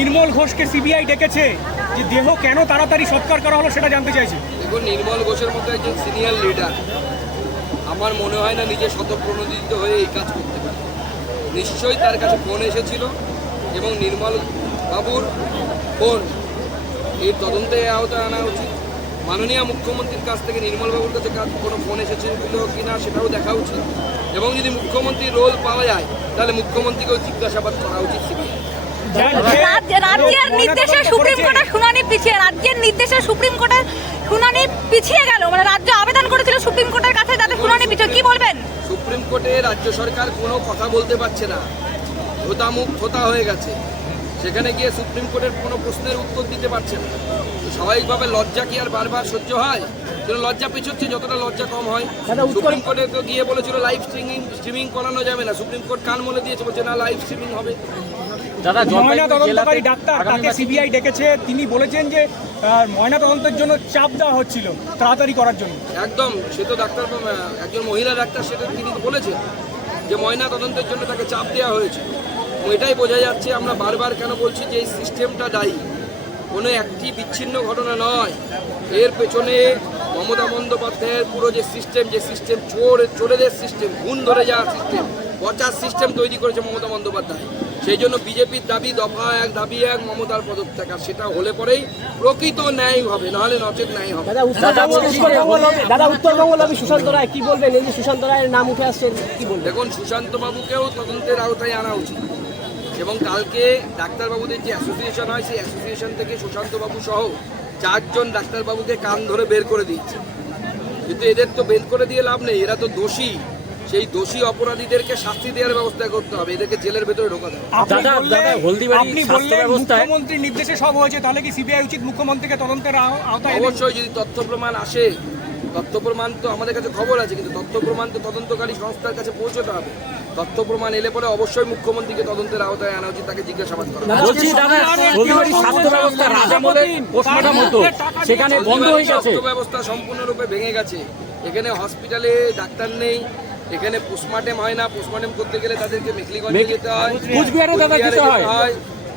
নির্মল ঘোষকে সিবিআই ডেকেছে যে দেহ কেন তাড়াতাড়ি সৎকার করা হলো সেটা জানতে চাইছে। দেখুন, নির্মল ঘোষের মতো একজন সিনিয়র লিডার, আমার মনে হয় না নিজে শতপ্রণোদিত হয়ে এই কাজ করতে পারে। নিশ্চয়ই তার কাছে ফোন এসেছিল এবং নির্মল বাবুর ফোন। এই তদন্তে আওতায় আনা উচিত। মাননীয় মুখ্যমন্ত্রীর কাছ থেকে নির্মল বাবুর কাছে কাজ কোনো ফোন এসেছিল কিনা সেটাও দেখা উচিত। এবং যদি মুখ্যমন্ত্রীর রোল পাওয়া যায়, তাহলে মুখ্যমন্ত্রীকেও জিজ্ঞাসাবাদ করা উচিত রাজ্যের নির্দেশে সুপ্রিম কোর্টের শুনানি পিছিয়ে রাজ্যের নির্দেশে সুপ্রিম কোর্টের শুনানি পিছিয়ে গেল। মানে রাজ্য আবেদন করেছিল সুপ্রিম কোর্টের কাছে যাতে শুনানি পিছিয়ে কি বলবেন? সুপ্রিম কোর্টে রাজ্য সরকার কোনো কথা বলতে পারছে না। ধোতামুখ থোতা হয়ে গেছে। সেখানে গিয়ে সুপ্রিম কোর্টের কোনো প্রশ্নের উত্তর দিতে পারছে না। স্বাভাবিকভাবে লজ্জা কি আর বারবার সহ্য হয়? লজ্জা পিছোচ্ছে যতটা লজ্জা কম হয়। সুপ্রিম কোর্টে তো গিয়ে বলেছিল লাইভ স্ট্রিমিং স্ট্রিমিং করানো যাবে না। সুপ্রিম কোর্ট কান মনে দিয়েছে বলছে না লাইভ স্ট্রিমিং হবে। দাদা ময়না জলপাইগুড়ি তদন্তকারী ডাক্তার তাকে সিবিআই ডেকেছে। তিনি বলেছেন যে ময়না তদন্তের জন্য চাপ দেওয়া হচ্ছিল তাড়াতাড়ি করার জন্য। একদম সে তো ডাক্তার একজন মহিলা ডাক্তার সেটা তিনি তো বলেছেন যে ময়না তদন্তের জন্য তাকে চাপ দেওয়া হয়েছে। এটাই বোঝা যাচ্ছে আমরা বারবার কেন বলছি যে এই সিস্টেমটা দায়ী। কোনো একটি বিচ্ছিন্ন ঘটনা নয়। এর পেছনে মমতা বন্দ্যোপাধ্যায়ের পুরো যে সিস্টেম যে সিস্টেম চোর চোরেদের সিস্টেম গুণ ধরে যাওয়ার সিস্টেম পচার সিস্টেম তৈরি করেছে মমতা বন্দ্যোপাধ্যায়। সেই জন্য বিজেপির দাবি দফা এক দাবি এক মমতার পদত্যাগ আর সেটা হলে পরেই প্রকৃত ন্যায় হবে নাহলে নচেত ন্যায় হবে। দাদা উত্তরবঙ্গ লবি- সুশান্ত রায় কি বলবেন? এই যে সুশান্ত রায়ের নাম উঠে আসছে কি বলবেন? দেখুন সুশান্ত বাবুকেও তদন্তের আওতায় আনা উচিত। এবং কালকে ডাক্তারবাবুদের যে অ্যাসোসিয়েশন হয় সেই অ্যাসোসিয়েশন থেকে সুশান্ত বাবু সহ চারজন ডাক্তারবাবুকে কান ধরে বের করে দিচ্ছে কিন্তু এদের তো বের করে দিয়ে লাভ নেই এরা তো দোষী। সেই দোষী অপরাধীদেরকে শাস্তি দেওয়ার ব্যবস্থা করতে হবে এদেরকে জেলের ভেতরে ঢোকা দেয় আপনি দাদা, বললেন- দাদা, হলদিবাড়ি আপনি স্বাস্থ্য বললেন ব্যবস্থায়- মুখ্যমন্ত্রীর নির্দেশে সব হয়েছে তাহলে কি সিবিআই উচিত মুখ্যমন্ত্রীকে তদন্তের আওতায় অবশ্যই যদি তথ্য প্রমাণ আসে তথ্য প্রমাণ তো আমাদের কাছে খবর আছে কিন্তু তথ্য প্রমাণ তো তদন্তকারী সংস্থার কাছে পৌঁছতে হবে। তথ্য প্রমাণ এলে পরে অবশ্যই মুখ্যমন্ত্রীকে তদন্তের আওতায় আনা উচিত তাকে জিজ্ঞাসাবাদ করা বলছি দাদা হলদিবাড়ির স্বাস্থ্য ব্যবস্থা রাজামলের পোস্টমর্টম হতো সেখানে বন্ধ হয়ে গেছে স্বাস্থ্য ব্যবস্থা সম্পূর্ণরূপে ভেঙে গেছে এখানে হসপিটালে ডাক্তার নেই এখানে পোস্টমর্টেম হয় না পোস্টমর্টেম করতে গেলে তাদেরকে মেখলিগঞ্জে যেতে হয় কুচবিহারে দাদা যেতে হয়।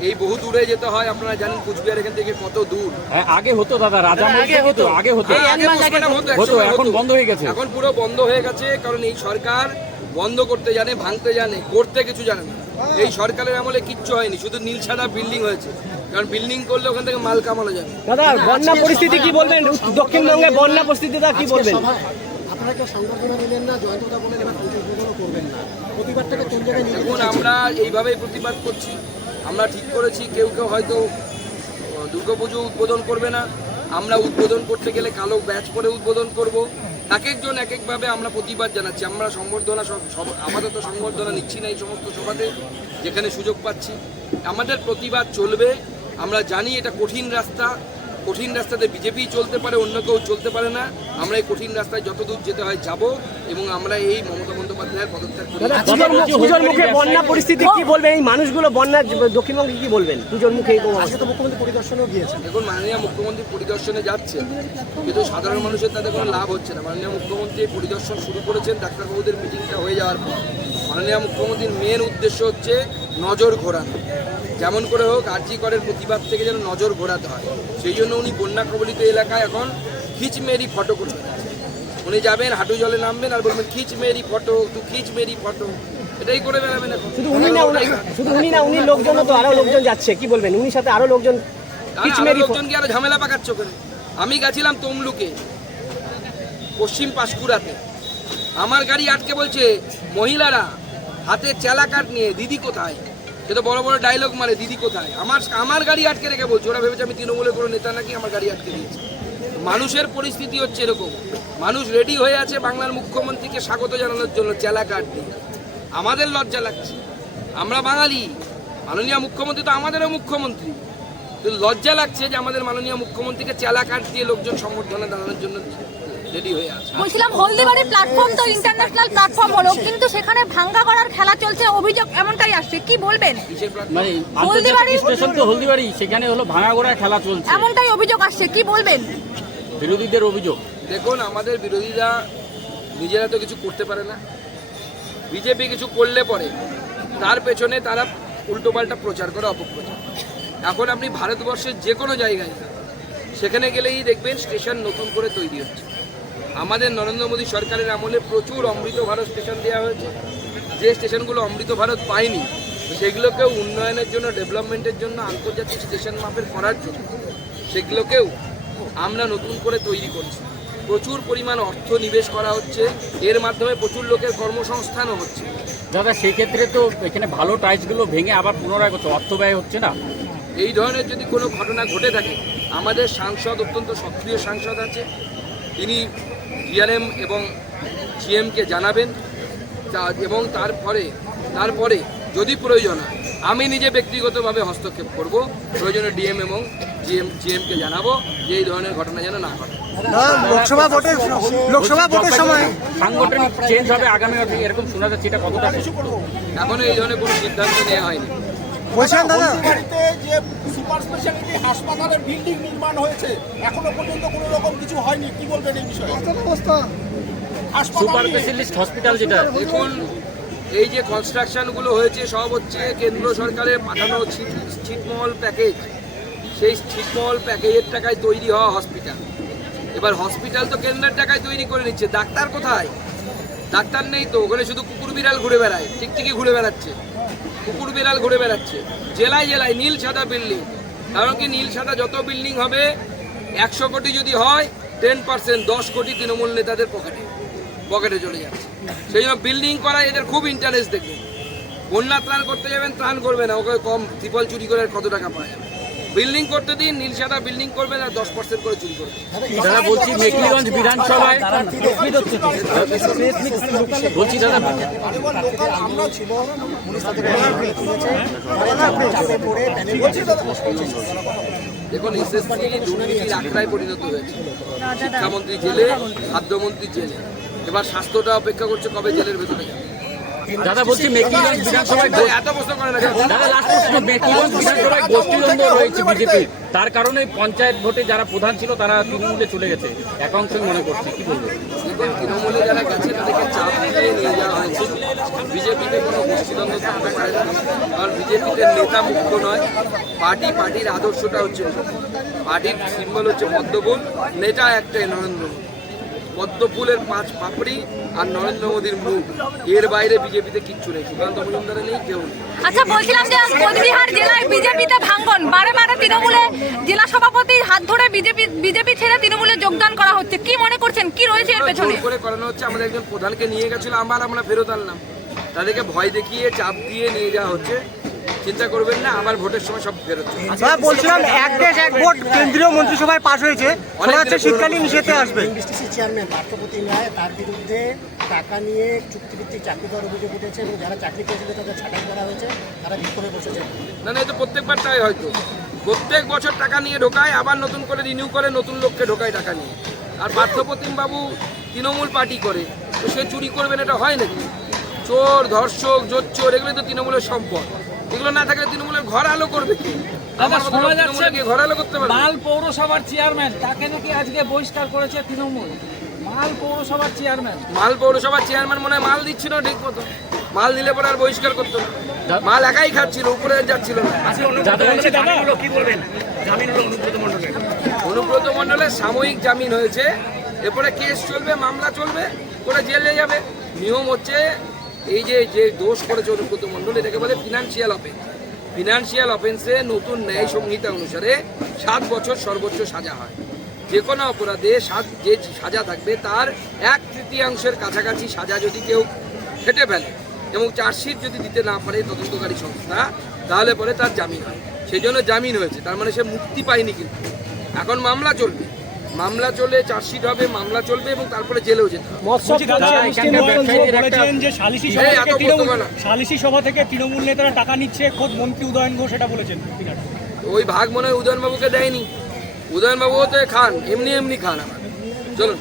এই বহু দূরে যেতে হয় আপনারা জানেন কুচবিহার এখান থেকে কত দূর হ্যাঁ, আগে হতো দাদা তো আগে হতো হ্যাঁ, আগে হতো, হতো, এখন হতো। বন্ধ হয়ে গেছে। এখন পুরো বন্ধ হয়ে গেছে কারণ এই সরকার বন্ধ করতে জানে ভাঙতে জানে করতে কিছু জানে না। এই সরকারের আমলে কিচ্ছু হয়নি শুধু নীল ছাড়া বিল্ডিং হয়েছে। কারণ বিল্ডিং করলে ওখান থেকে মাল কামানো যাবে। দাদা বন্যা পরিস্থিতি কি বলবেন? দক্ষিণবঙ্গে বন্যা পরিস্থিতিটা কি বলবেন? আপনারা কেউ সংবর্ধনা দিলেন না জয়ন্তদা বলেন এবার পুজো করবেন না। প্রতিবাদটাকে কোন জায়গায় নিয়ে দেখুন আমরা এইভাবেই প্রতিবাদ করছি। আমরা ঠিক করেছি কেউ কেউ হয়তো দুর্গাপুজো উদ্বোধন করবে না। আমরা উদ্বোধন করতে গেলে কালো ব্যাচ পরে উদ্বোধন করব। এক একজন এক একভাবে আমরা প্রতিবাদ জানাচ্ছি। আমরা সংবর্ধনা সব আপাতত সংবর্ধনা নিচ্ছি না এই সমস্ত সভাতে, যেখানে সুযোগ পাচ্ছি। আমাদের প্রতিবাদ চলবে। আমরা জানি এটা কঠিন রাস্তা। কঠিন রাস্তাতে বিজেপি চলতে পারে অন্য কেউ চলতে পারে না। আমরা এই কঠিন রাস্তায় যতদূর যেতে হয় যাব এবং আমরা এই মমতা বন্দ্যোপাধ্যায়ের পদত্যাগ করি। পুজোর মুখ- বন্যা পরিস্থিতি কি বলবেন? এই মানুষগুলো বন্যা দক্ষিণবঙ্গে কি বলবেন? পুজোর মুখে এই আজকে তো মুখ্যমন্ত্রী পরিদর্শনেও গিয়েছেন। দেখুন মাননীয় মুখ্যমন্ত্রী পরিদর্শনে যাচ্ছে কিন্তু সাধারণ মানুষের তাতে কোনো লাভ হচ্ছে না। মাননীয় মুখ্যমন্ত্রী পরিদর্শন শুরু করেছেন ডাক্তারবাবুদের মিটিংটা হয়ে যাওয়ার পর। মাননীয় মুখ্যমন্ত্রীর মেন উদ্দেশ্য হচ্ছে নজর ঘোরানো। যেমন করে হোক আর্জি করের প্রতিবাদ থেকে যেন নজর ঘোরাতে হয়। সেই জন্য উনি বন্যা কবলিত এলাকায় এখন খিচ মেরি ফটো করে বেড়াচ্ছেন। উনি যাবেন হাঁটু জলে নামবেন আর বলবেন খিচ মেরি ফটো তু খিচ মেরি ফটো। এটাই করে বেড়াবেন শুধু উনি না উনি শুধু উনি না উনি লোকজন তো আরও লোকজন যাচ্ছে কি বলবেন? উনির সাথে আরও লোকজন কিচমেরি আরও লোকজন কি আরও ঝামেলা পাকাচ্ছে আমি গেছিলাম তমলুকে পশ্চিম পাঁশকুড়াতে। আমার গাড়ি আটকে বলছে মহিলারা হাতে চেলা কাঠ নিয়ে দিদি কোথায়? সে তো বড় বড় ডায়লগ মারে, দিদি কোথায়? আমার আমার গাড়ি আটকে রেখে বলছে, ওরা ভেবেছে আমি তৃণমূলের কোনো নেতা নাকি আমার গাড়ি আটকে দিয়েছে। মানুষের পরিস্থিতি হচ্ছে এরকম। মানুষ রেডি হয়ে আছে বাংলার মুখ্যমন্ত্রীকে স্বাগত জানানোর জন্য চেলা কাঠ দিয়ে। আমাদের লজ্জা লাগছে। আমরা বাঙালি। মাননীয় মুখ্যমন্ত্রী তো আমাদেরও মুখ্যমন্ত্রী। লজ্জা লাগছে যে আমাদের মাননীয় মুখ্যমন্ত্রীকে চেলা কাঠ দিয়ে লোকজন সম্বর্ধনা জানানোর জন্য রেডি হয়ে আছে। বলছিলাম হলদিবাড়ি প্ল্যাটফর্ম তো ইন্টারন্যাশনাল প্ল্যাটফর্ম হলো কিন্তু সেখানে ভাঙ্গা করার খেলা চলছে অভিযোগ এমনটাই আসছে। কি বলবেন? মানে হলদিবাড়ি- স্টেশন তো হলদিবাড়ি সেখানে হলো ভাঙাগোড়া খেলা চলছে। এমনটাই অভিযোগ আসছে কি বলবেন? বিরোধীদের অভিযোগ। দেখুন আমাদের বিরোধীরা নিজেরা তো কিছু করতে পারে না। বিজেপি কিছু করলে পরে তার পেছনে তারা উল্টোপাল্টা প্রচার করে অপপ্রচার এখন আপনি ভারতবর্ষের যে কোনো জায়গায় সেখানে গেলেই দেখবেন স্টেশন নতুন করে তৈরি হচ্ছে। আমাদের নরেন্দ্র মোদী সরকারের আমলে প্রচুর অমৃত ভারত স্টেশন দেওয়া হয়েছে। যে স্টেশনগুলো অমৃত ভারত পায়নি সেগুলোকেও উন্নয়নের জন্য ডেভেলপমেন্টের জন্য আন্তর্জাতিক স্টেশন মাপের করার জন্য সেগুলোকেও আমরা নতুন করে তৈরি করছি। প্রচুর পরিমাণ অর্থ নিবেশ করা হচ্ছে এর মাধ্যমে প্রচুর লোকের কর্মসংস্থানও হচ্ছে। দাদা সেই ক্ষেত্রে তো এখানে ভালো টাইলসগুলো ভেঙে আবার পুনরায় করতে অর্থ ব্যয় হচ্ছে না? এই ধরনের যদি কোনো ঘটনা ঘটে থাকে আমাদের সাংসদ অত্যন্ত সক্রিয় সাংসদ আছে তিনি ডিআরএম এবং জিএমকে জানাবেন। এবং তারপরে তারপরে যদি প্রয়োজন হয় আমি নিজে ব্যক্তিগতভাবে হস্তক্ষেপ করব। প্রয়োজনে ডিএম এবং জিএম জিএমকে জানাব যে এই ধরনের ঘটনা যেন না ঘটে। লোকসভা ভোটের লোকসভা ভোটের সময় সাংগঠনিক চেঞ্জ হবে আগামী এরকম শোনা যাচ্ছে এটা কতটা এখনও এই ধরনের কোনো সিদ্ধান্ত নেওয়া হয়নি। বলছিলাম দাদা। যে সুপার স্পেশালিটি হাসপাতালের বিল্ডিং নির্মাণ হয়েছে। এখনও পর্যন্ত কোনো রকম কিছু হয়নি। কি বলবেন এই বিষয়ে? হাসপাতাল সুপার স্পেশালিস্ট হসপিটাল যেটা। দেখুন এই যে কনস্ট্রাকশনগুলো হয়েছে সব হচ্ছে কেন্দ্র সরকারের পাঠানো ছিট- ছিটমহল প্যাকেজ। সেই ছিটমহল প্যাকেজের টাকায় তৈরি হওয়া হসপিটাল। এবার হসপিটাল তো কেন্দ্রের টাকায় তৈরি করে নিচ্ছে। ডাক্তার কোথায়? ডাক্তার নেই তো ওখানে শুধু কুকুর বিড়াল ঘুরে বেড়ায়। টিকটিকি ঘুরে বেড়াচ্ছে। কুকুর বিড়াল ঘুরে বেড়াচ্ছে। জেলায় জেলায় নীল সাদা বিল্ডিং। কারণ কি নীল সাদা যত বিল্ডিং হবে, একশো কোটি যদি হয় টেন পার্সেন্ট দশ কোটি তৃণমূল নেতাদের পকেটে পকেটে চলে যাচ্ছে। সেই জন্য বিল্ডিং করা এদের খুব ইন্টারেস্ট দেখবে বন্যা ত্রাণ করতে যাবেন, ত্রাণ করবে না, ওকে কম, ত্রিপল চুরি করে কত টাকা যাবে? বিল্ডিং করতে দিন নীল সাদা বিল্ডিং করবেন আর দশ পার্সেন্ট করে চুরি করবে দাদা বলছি মেকলিগঞ্জ বিধানসভায় বলছি দাদা দেখুন এসএসসি দুর্নীতির আখড়ায় পরিণত হয়েছে। শিক্ষামন্ত্রী জেলে খাদ্যমন্ত্রী জেলে। এবার স্বাস্থ্যটা অপেক্ষা করছে কবে জেলের ভেতরে যাবে দাদা বলছি মেকলিগঞ্জ বিধানসভায় এত প্রশ্ন করে না দাদা লাস্ট প্রশ্ন মেকলিগঞ্জ বিধানসভায় গোষ্ঠীদ্বন্দ্ব রয়েছে বিজেপি তার কারণে পঞ্চায়েত ভোটে যারা প্রধান ছিল তারা তৃণমূলে চলে গেছে। একাংশই মনে করছে কি বলব? তৃণমূলে যারা গেছে তাদেরকে চাপ দিয়ে নিয়ে যাওয়া হয়েছে। বিজেপিতে কোনো গোষ্ঠীদ্বন্দ্ব থাকতে পারে না। কারণ বিজেপিতে নেতা মুখ্য নয় পার্টি পার্টির আদর্শটা হচ্ছে পার্টির সিম্বল হচ্ছে পদ্মফুল নেতা একটাই নরেন্দ্র মোদী পদ্মফুলের পাঁচ পাপড়ি আর নরেন্দ্র মোদীর মুখ। এর বাইরে বিজেপিতে কিচ্ছু নেই। সুকান্ত মজুমদারে নেই কেউ নেই। আচ্ছা বলছিলাম যে কোচবিহার জেলায় বিজেপিতে ভাঙ্গন বারে বারে তৃণমূলে জেলা সভাপতি হাত ধরে বিজেপি বিজেপি ছেড়ে তৃণমূলে যোগদান করা হচ্ছে। কি মনে করছেন? কি রয়েছে এর পেছনে? করে করানো হচ্ছে আমাদের একজন প্রধানকে নিয়ে গেছিল আবার আমরা ফেরত আনলাম। তাদেরকে ভয় দেখিয়ে চাপ দিয়ে নিয়ে যাওয়া হচ্ছে। চিন্তা করবেন না আবার ভোটের সময় সব ফেরত। দাদা বলছিলাম এক দেশ এক ভোট কেন্দ্রীয় মন্ত্রিসভায় পাশ হয়েছে। শোনা যাচ্ছে শীতকালীন নিষেধে আসবে। বিসিসি চেয়ারম্যান পার্থপ্রতিম রায় তার বিরুদ্ধে টাকা নিয়ে চুক্তিভিত্তিক চাকরি দেওয়ার অভিযোগ উঠেছে এবং যারা চাকরি পেয়েছিল তাদের ছাঁটাই করা হয়েছে তারা বিক্ষোভে বসেছে। না না এটা প্রত্যেকবার তাই হয়তো। প্রত্যেক বছর টাকা নিয়ে ঢোকায় আবার নতুন করে রিনিউ করে নতুন লোককে ঢোকায় টাকা নিয়ে। আর পার্থপ্রতিম বাবু তৃণমূল পার্টি করে তো সে চুরি করবেন এটা হয় নাকি? চোর ধর্ষক জোর চোর এগুলো তো তৃণমূলের সম্পদ। এগুলো না থাকলে তৃণমূলের ঘর আলো করবে কি? আমার ঘর আলো করতে পারবে। মাল পৌরসভার চেয়ারম্যান তাকে নাকি আজকে বহিষ্কার করেছে তৃণমূল। মাল পৌরসভার চেয়ারম্যান। মাল পৌরসভার চেয়ারম্যান মনে হয় মাল দিচ্ছিল ঠিক মতো। মাল দিলে পরে আর বহিষ্কার করতো না। মাল একাই খাচ্ছিল উপরে যাচ্ছিল না। দাদা। অনুব্রত মণ্ডলের সাময়িক জামিন হয়েছে। এরপরে কেস চলবে মামলা চলবে ওরা জেলে যাবে। নিয়ম হচ্ছে এই যে যে দোষ করেছে অনুব্রত মণ্ডল, এটাকে বলে ফিনান্সিয়াল অফেন্স ফিনান্সিয়াল অফেন্সে নতুন ন্যায় সংহিতা অনুসারে সাত বছর সর্বোচ্চ সাজা হয়। যে কোনো অপরাধে সাত, যে সাজা থাকবে তার এক তৃতীয়াংশের কাছাকাছি সাজা যদি কেউ খেটে ফেলে এবং চার্জশিট যদি দিতে না পারে তদন্তকারী সংস্থা, তাহলে পরে তার জামিন হয়। সেই জন্য জামিন হয়েছে, তার মানে সে মুক্তি পায়নি কিন্তু। এখন মামলা চলবে। মামলা চলে চার্জশিট হবে মামলা চলবে এবং তারপরে জেলেও যেতে হবে। সালিসি থেকে তৃণমূল সভা থেকে তৃণমূল নেতারা টাকা নিচ্ছে খোদ মন্ত্রী উদয়ন ঘোষ এটা বলেছেন ওই ভাগ মনে হয় উদয়নবাবুকে দেয়নি। উদয়নবাবুও তো খান এমনি এমনি খান আমার। চলুন।